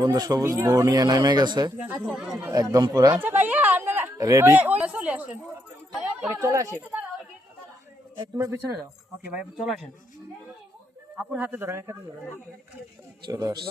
বন্ধু সবুজ বউ নিয়ে নেমে গেছে একদম পুরা আচ্ছা ভাইয়া আপনারা Ready? ওই- ওই চলে আসেন। তোমরা পিছনে যাও। ওকে ভাই চলে আসেন। আপুর হাতে চলে আসছে।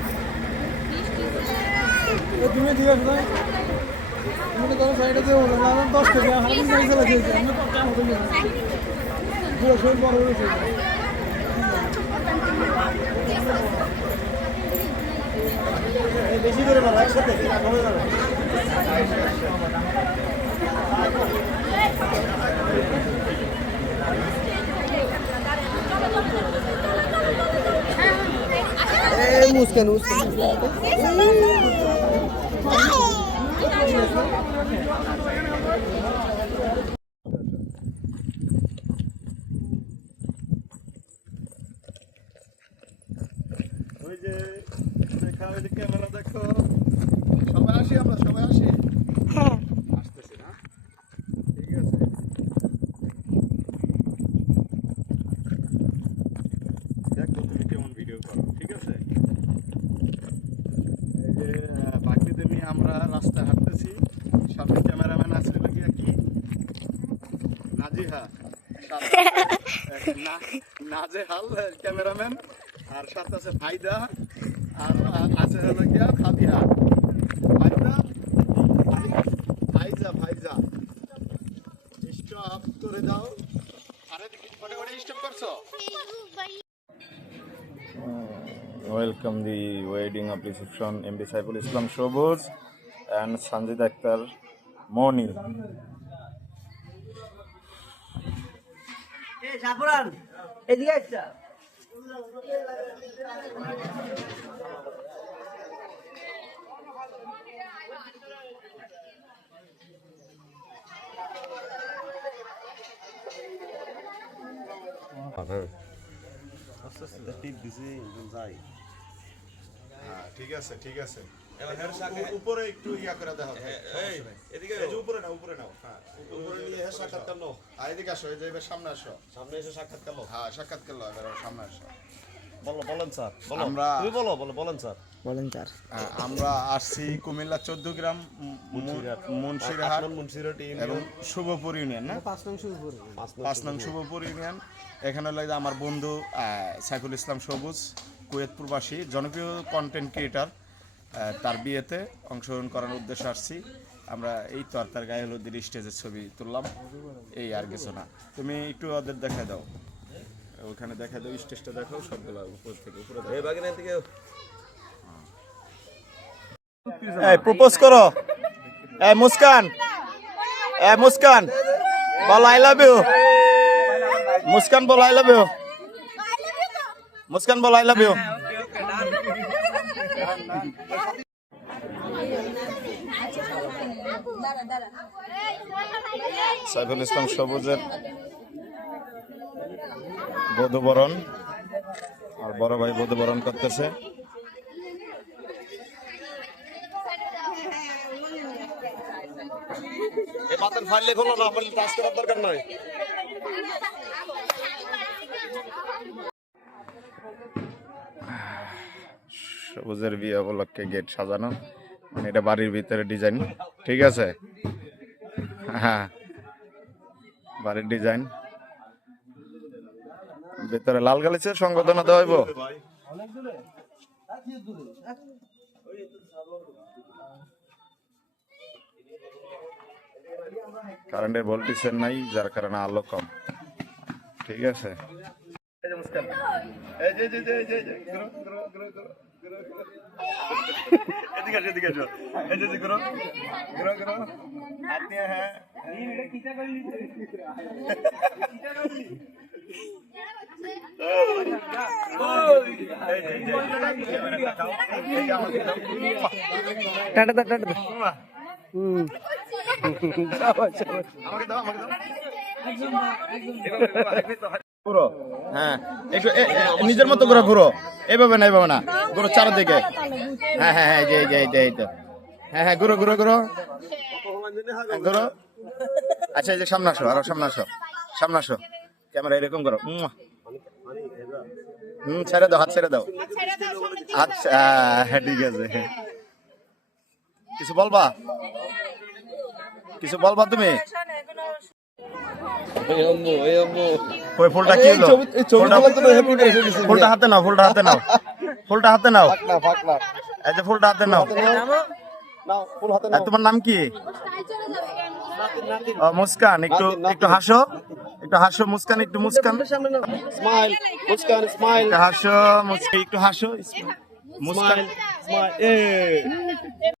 তুমি ঠিক আছে তুমি তো সাইডে দিয়ে উঠে না দশ হারিয়ে গাড়ি চালা খেয়েছি আমি তো কাম গেছি পুরো শরীর বড় হয়েছে বেশি করে না একসাথে কমে যাবে মুসকান মুসকান ওই যে দেখা ওই যে ক্যামেরা দেখো সবাই আসি আমরা সবাই আসি আসতেছি না ঠিক আছে দেখো তুমি কেমন ভিডিও করো ঠিক আছে এই যে আহ, বাকিতে নিয়ে আমরা রাস্তায় হাঁটতেছি। সামনে ক্যামেরাম্যান আছে লাগিয়া কি? নাজিহা। নাজেহাল ক্যামেরাম্যান। আর সাথে আছে ফাইদা। আর আর আছে হলো গিয়া welcome the wedding of reception M B Saiful Islam Sabuj and Sanjit Akter মনি এই জাফরান এদিকে আসছা হ্যাঁ ঠিক আছে ঠিক আছে। উপরে একটু ইয়া করে দেখা এদিকে এই যে উপরে নাও উপরে নাও হ্যাঁ উপরে নিয়ে হ্যাঁ সাক্ষাৎকার নাও। আর এদিকে আসো এই যে এবার সামনে আসো। সামনে এসে সাক্ষাৎকার নাও। হ্যাঁ সাক্ষাৎ করল এবার সামনে আসো। বলো বলেন স্যার বলো। আমরা- তুমি বলো বলো বলেন স্যার। বলেন হ্যাঁ, আমরা আসছি কুমিল্লা চোদ্দ গ্রাম মুন্সিরহাট। মুন্সিরহাট এবং শুভপুর ইউনিয়ন না? পাঁচ নং শুরু পাঁচ নং শুভপুর। ইউনিয়ন। এখানে হলো আমার বন্ধু আহ, সাইফুল ইসলাম সবুজ কুয়েত প্রবাসী জনপ্রিয় কন্টেন্ট ক্রিয়েটার তার বিয়েতে অংশগ্রহণ করার উদ্দেশ্যে আসছি। আমরা এই তো আর তার গায়ে হলুদের স্টেজের ছবি তুললাম। এই আর কিছু না। তুমি একটু ওদের দেখা দাও। ওখানে দেখা দাও স্টেজটা দেখো সবগুলো উপর থেকে উপরে থেকে এই, প্রপোজ করো। এই মুস্কান। এই মুস্কান। বল আই লাভ ইউ মুস্কান, বল I love you Muskan, ball I love you Saiful Islam সবুজের বধুবরণ। আর বড় ভাই বধুবরণ করতেছে। বাতের ফাইলে খোলো না আমার কাজ করার দরকার নাই? সবুজের বিয়ে উপলক্ষে গেট সাজানো মানে এটা বাড়ির ভিতরে ডিজাইন ঠিক আছে? হ্যাঁ বাড়ির ডিজাইন ভিতরে লাল গালিচের সংগঠনা দেওয়া হইব। কারেন্টের ভোল্টেজ নাই যার কারণে আলো কম ঠিক আছে এই যে মুস্কান এই যে এই যে এই যে এই যে গ্রো গ্রো গ্রো গ্রো গ্রো গ্রো এদিকে আসো এদিকে আসো এই যে, এই যে, করো করো করো হাত দিয়ে হ্যাঁ টাটা দাও টাটা দাও হুম আমাকে দাও আমাকে দাও হ্যাঁ নিজের মতো করে ঘুরো। এইভাবে না এইভাবে না। ঘুরো চারদিকে। হ্যাঁ হ্যাঁ হ্যাঁ যে যে হ্যাঁ হ্যাঁ ঘুরো ঘুরো ঘুরো। ঘুরো। আচ্ছা এই যে সামনে আসো, আরও সামনে আসো। সামনে আসো। ক্যামেরা এরকম করো। হুম, ছেড়ে দাও, হাত ছেড়ে দাও। আচ্ছা হ্যাঁ ঠিক আছে। কিছু বলবা? কিছু বলবা তুমি? ওই ফুলটা কি হলো? ফুলটা- হাতে নাও ফুলটা হাতে নাও। ফুলটা হাতে নাও। এই যে ফুলটা হাতে নাও। তোমার নাম কি? ও, মুস্কান একটু একটু হাসো। একটু হাসো মুস্কান একটু মুস্কান। Smile Muskan smile. হাসো মুস্কান একটু হাসো। মুস্কান। স্মাইল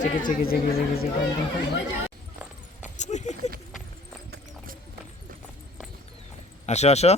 চিকি চিকি চিকি চিকি চিকি। আসো আসো।